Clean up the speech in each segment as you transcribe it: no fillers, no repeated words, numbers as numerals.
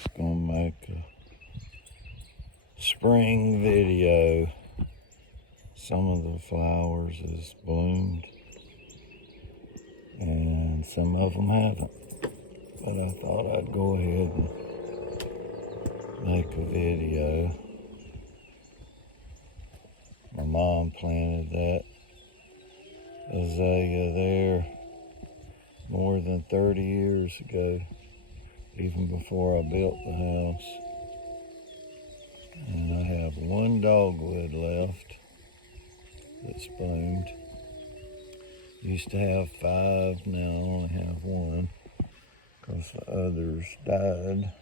just gonna make a spring video. Some of the flowers has bloomed and some of them haven't. But I thought I'd go ahead and make a video. My mom planted that azalea there more than 30 years ago, even before I built the house. And I have one dogwood left that's bloomed. Used to have 5, now I only have 1 because the others died.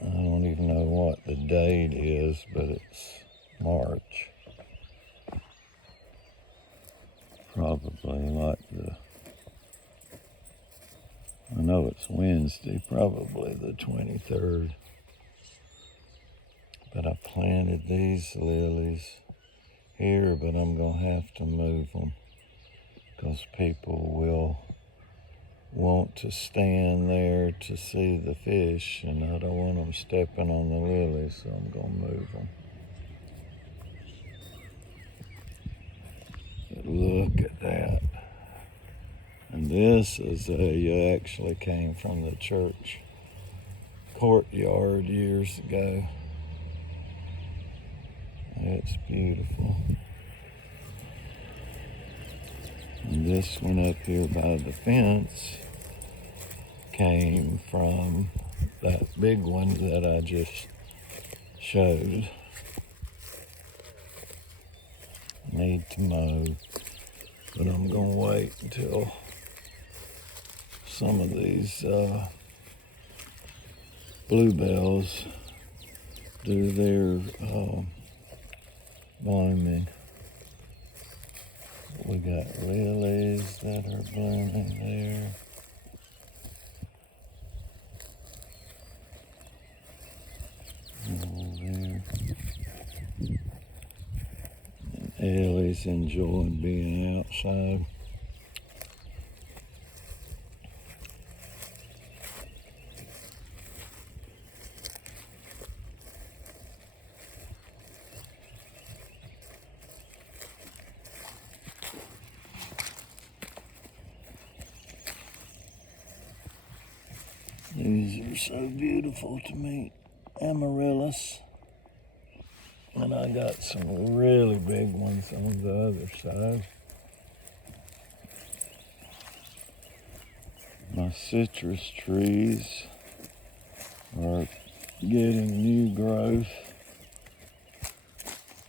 I don't even know what the date is, but it's March. Probably like I know it's Wednesday, probably the 23rd. But I planted these lilies here, but I'm gonna have to move them because people will want to stand there to see the fish, and I don't want them stepping on the lilies, so I'm gonna move them. But look at that. And this azalea actually came from the church courtyard years ago. It's beautiful. And this one up here by the fence came from that big one that I just showed. Need to mow, but I'm gonna wait until some of these bluebells do their blooming. We got lilies that are blooming there. Over there. And Ellie's enjoying being outside. These are so beautiful to me, amaryllis. And I got some really big ones on the other side. My citrus trees are getting new growth,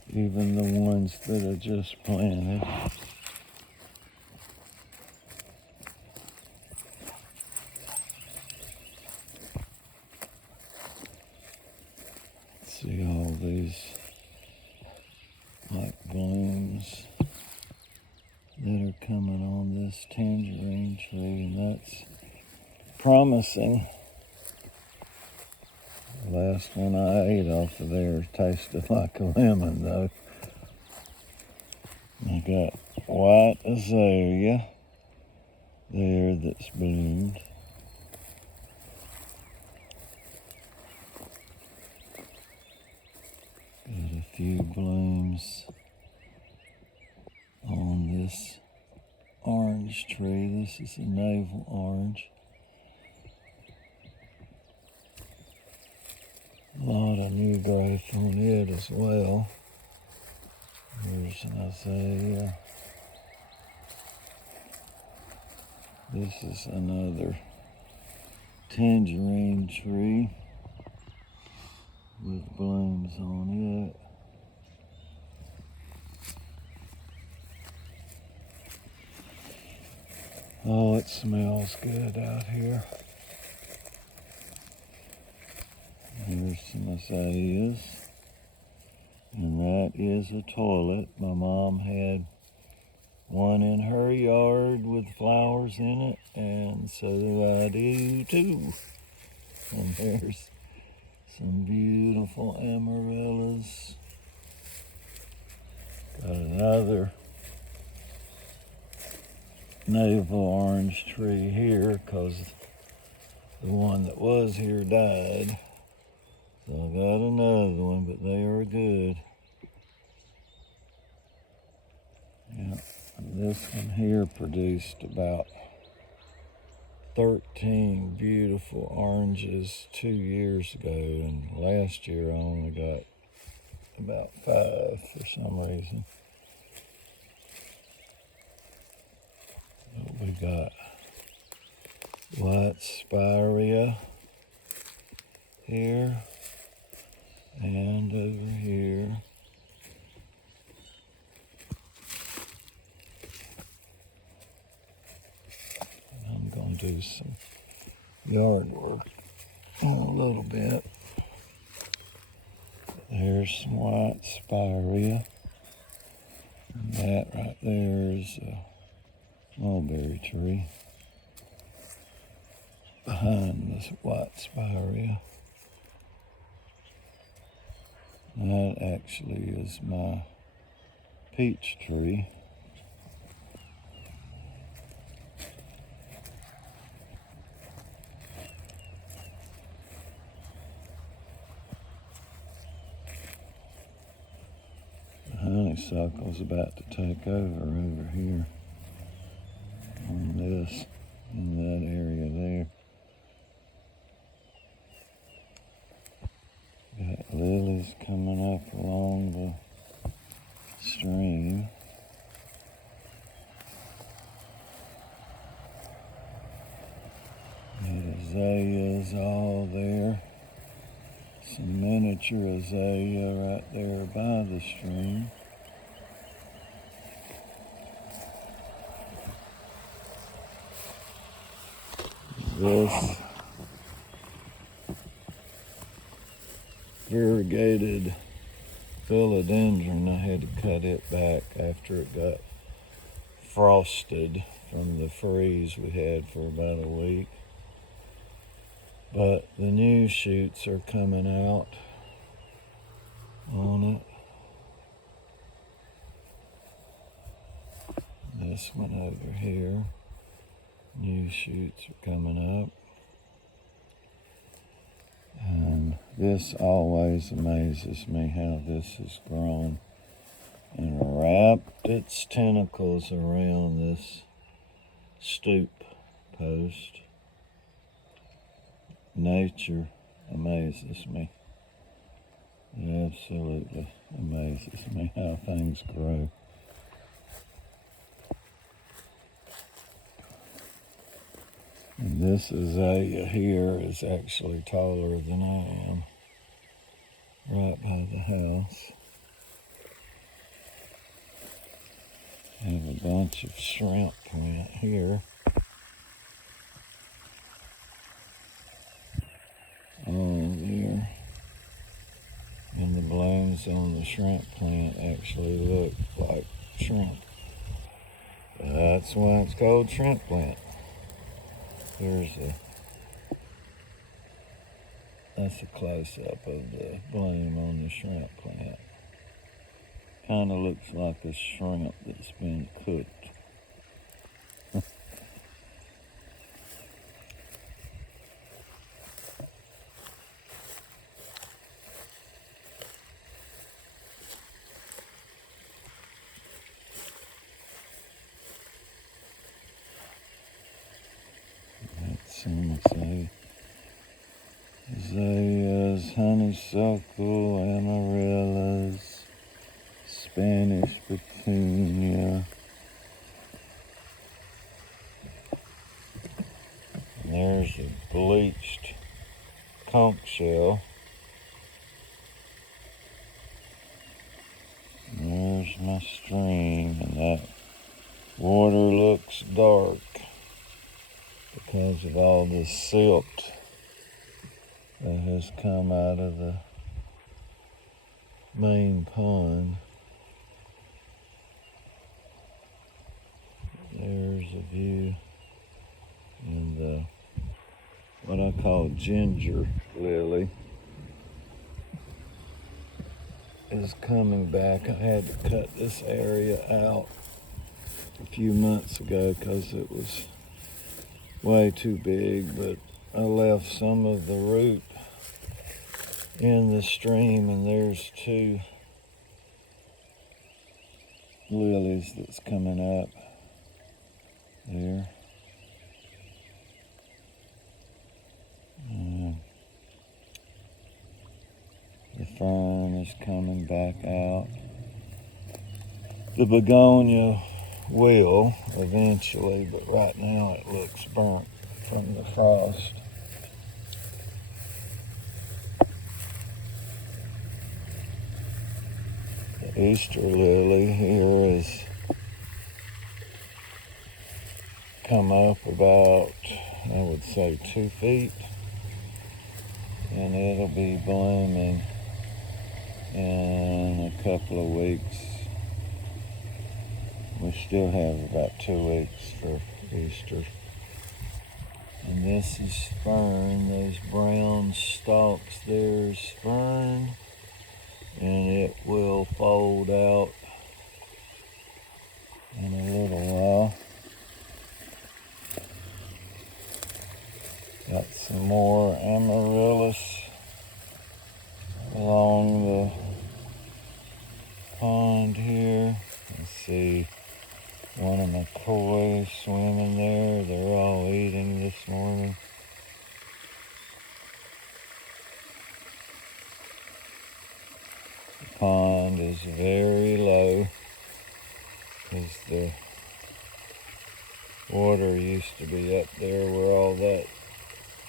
even the ones that I just planted. See all these like blooms that are coming on this tangerine tree, and that's promising. The last one I ate off of there tasted like a lemon though. I got white azalea there that's bloomed. Got a few blooms on this orange tree. This is a navel orange. A lot of new growth on it as well. Here's an azalea. This is another tangerine tree with blooms on it. Oh, it smells good out here. Here's some azaleas. And that is a toilet. My mom had one in her yard with flowers in it, and so I do too. And there's some beautiful amaryllis. Got another navel orange tree here because the one that was here died. So I got another one, but they are good. Yeah, this one here produced about 13 beautiful oranges 2 years ago, and last year I only got about 5 for some reason. But we got white spirea here and over here. I'm going to do some yard work in a little bit. There's some white spirea. And that right there is a mulberry tree behind this white spirea. That actually is my peach tree. The honeysuckle's about to take over here on this, in that area there. Got lilies coming up along the stream. Got azaleas all there. Some miniature azalea right there by the stream. This variegated philodendron, I had to cut it back after it got frosted from the freeze we had for about a week. But the new shoots are coming out on it. This one over here, new shoots are coming up. And this always amazes me how this has grown and wrapped its tentacles around this stoop post. Nature amazes me. It absolutely amazes me how things grow. And this azalea here is actually taller than I am, right by the house. I have a bunch of shrimp plant here. All there. And the blooms on the shrimp plant actually look like shrimp. That's why it's called shrimp plant. That's a close-up of the bloom on the shrimp plant. Kind of looks like a shrimp that's been cooked. Some azaleas, honeysuckle, amaryllis, Spanish petunia. And there's a bleached conch shell. And there's my stream, and that water looks dark because of all the silt that has come out of the main pond. There's a view, and what I call ginger lily is coming back. I had to cut this area out a few months ago because it was way too big, but I left some of the root in the stream, and there's 2 lilies that's coming up there. The fern is coming back out. The begonia will eventually, but right now it looks burnt from the frost. The Easter lily here has come up about, I would say, 2 feet, and it'll be blooming in a couple of weeks. We still have about 2 weeks for Easter. And this is fern. Those brown stalks there is fern, and it will fold out in a little while. Got some more amaryllis along the pond here. You see one of my koi swimming there. They're all eating this morning. The pond is very low because the water used to be up there where all that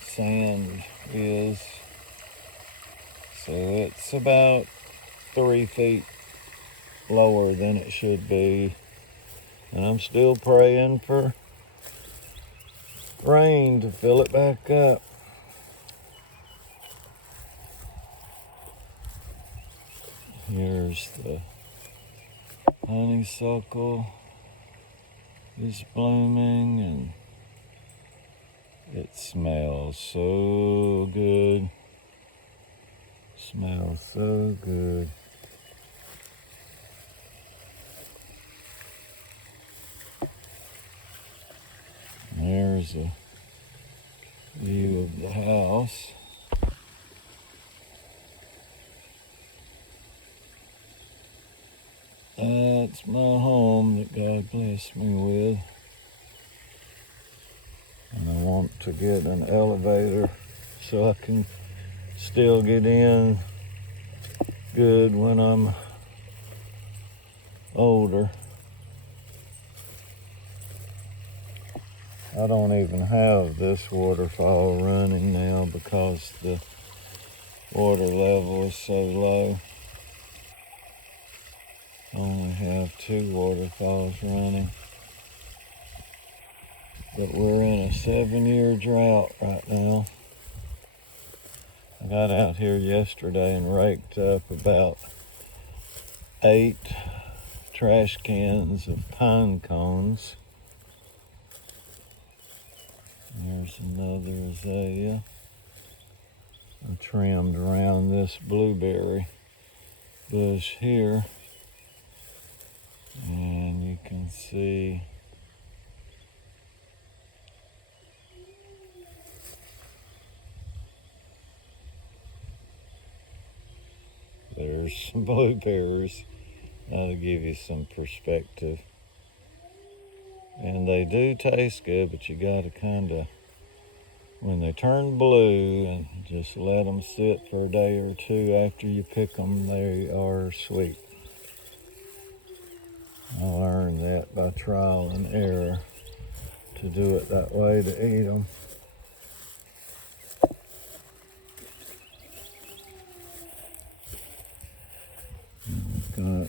sand is. So it's about 3 feet lower than it should be. And I'm still praying for rain to fill it back up. Here's the honeysuckle is blooming, and it smells so good. Smells so good. There's a view of the house. That's my home that God blessed me with. And I want to get an elevator so I can still get in good when I'm older. I don't even have this waterfall running now because the water level is so low. I only have 2 waterfalls running. But we're in a 7-year drought right now. I got out here yesterday and raked up about 8 trash cans of pine cones. There's another azalea. I trimmed around this blueberry bush here. And you can see there's some blueberries. That'll give you some perspective. And they do taste good, but you gotta kinda, when they turn blue, and just let them sit for a day or 2 after you pick them, they are sweet. I learned that by trial and error to do it that way to eat them. Got a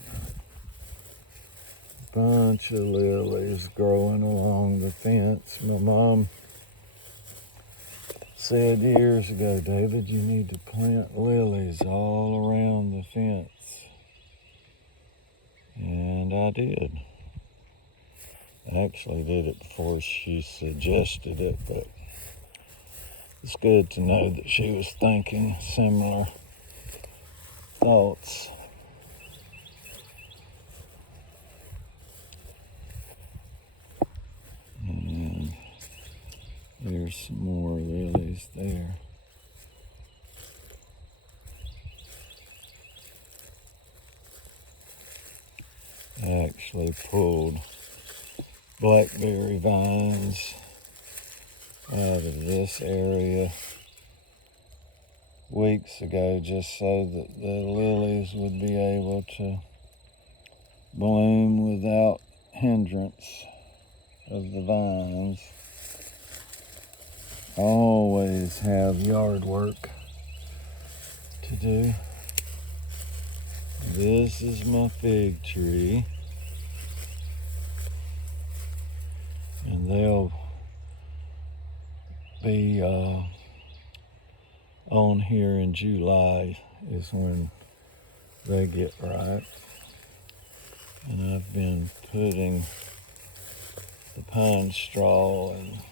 bunch of lilies growing along the fence. My mom said years ago, David, you need to plant lilies all around the fence. And I did. I actually did it before she suggested it, but it's good to know that she was thinking similar thoughts. There's some more lilies there. I actually pulled blackberry vines out of this area weeks ago just so that the lilies would be able to bloom without hindrance of the vines. I always have yard work to do. This is my fig tree, and they'll be on here in July is when they get ripe. And I've been putting the pine straw and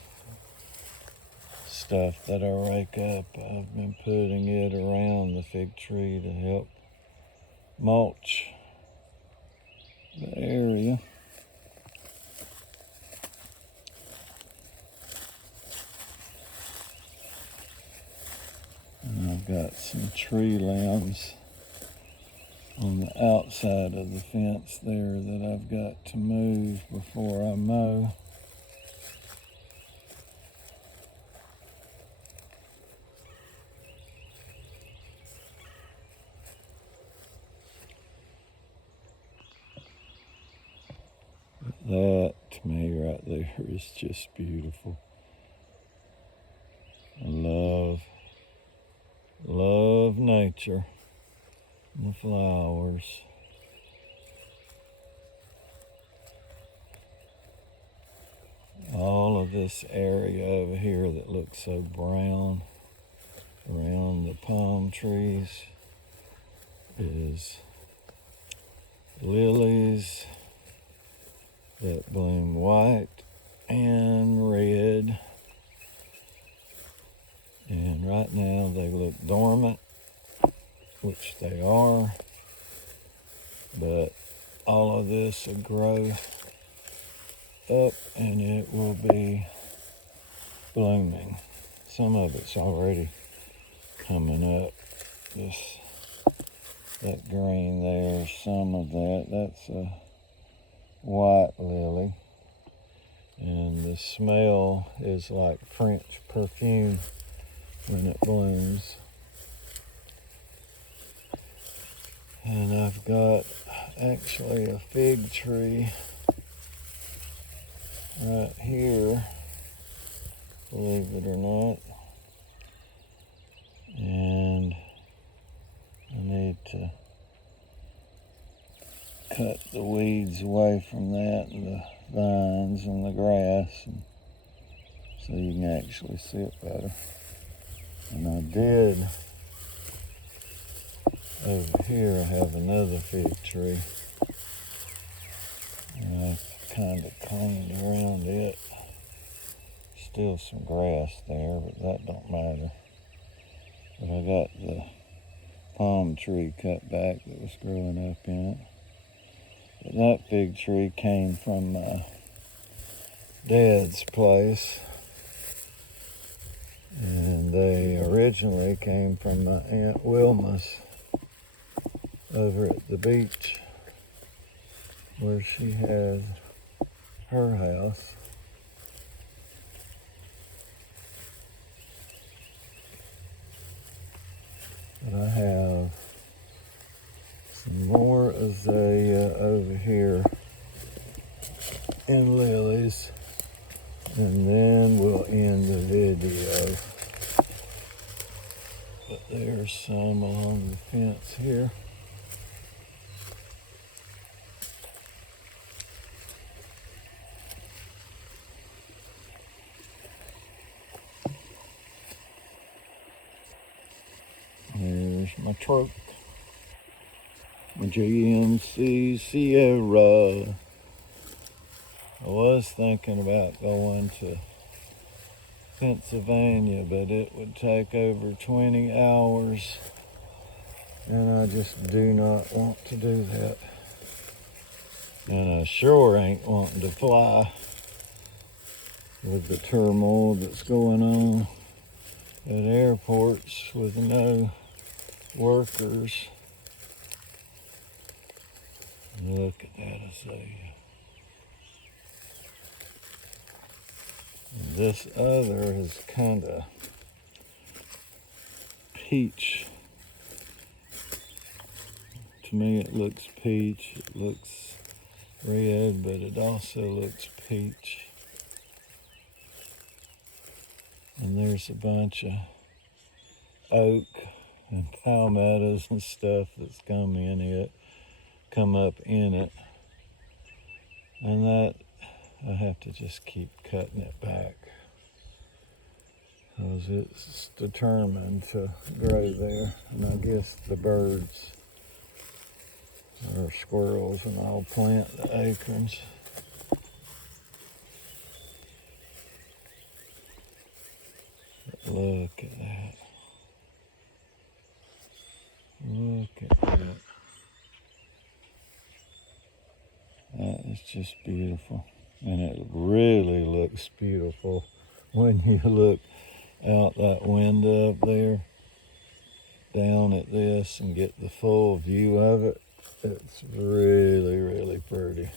stuff that I rake up, I've been putting it around the fig tree to help mulch the area. And I've got some tree limbs on the outside of the fence there that I've got to move before I mow. That, to me, right there is just beautiful. I love nature and the flowers. All of this area over here that looks so brown around the palm trees is lilies that bloom white and red. And right now they look dormant, which they are, but all of this will grow up and it will be blooming. Some of it's already coming up. That green there, some of that, that's a white lily. And the smell is like French perfume when it blooms. And I've got actually a fig tree right here, believe it or not. And I need to cut the weeds away from that and the vines and the grass, and so you can actually see it better. And I did over here have another fig tree, and I've kind of cleaned around it. Still some grass there, but that don't matter. But I got the palm tree cut back that was growing up in it. But that fig tree came from my dad's place, and they originally came from my Aunt Wilma's over at the beach where she had her house. But I have some more azalea over here and lilies, and then we'll end the video. But there's some along the fence here. There's my truck, my GMC Sierra. I was thinking about going to Pennsylvania, but it would take over 20 hours, and I just do not want to do that. And I sure ain't wanting to fly with the turmoil that's going on at airports with no workers. Look at that azalea. And this other is kind of peach. To me it looks peach. It looks red, but it also looks peach. And there's a bunch of oak and palmettos and stuff that's come up in it. And that, I have to just keep cutting it back because it's determined to grow there. And I guess the birds or squirrels and all plant the acorns. But look at that. Look at that. That is just beautiful. And it really looks beautiful when you look out that window up there, down at this, and get the full view of it. It's really, really pretty.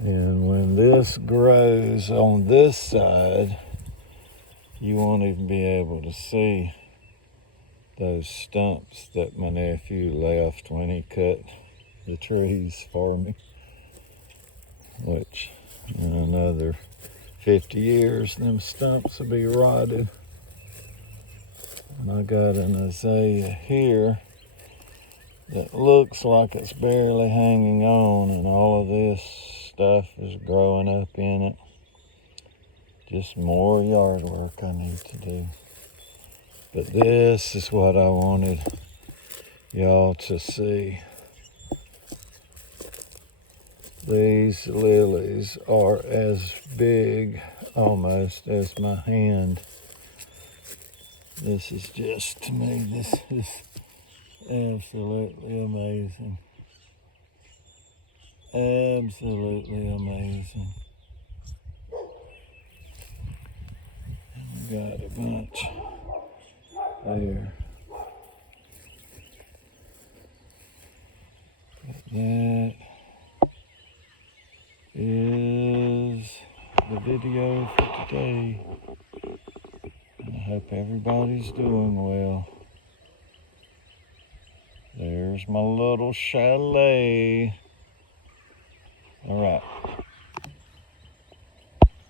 And when this grows on this side, you won't even be able to see those stumps that my nephew left when he cut the trees for me, which in another 50 years, them stumps will be rotted. And I got an azalea here that looks like it's barely hanging on, and all of this stuff is growing up in it. Just more yard work I need to do. But this is what I wanted y'all to see. These lilies are as big almost as my hand. This is just, to me, this is absolutely amazing. Absolutely amazing. And we got a bunch there. But that is the video for today. And I hope everybody's doing well. There's my little chalet. All right.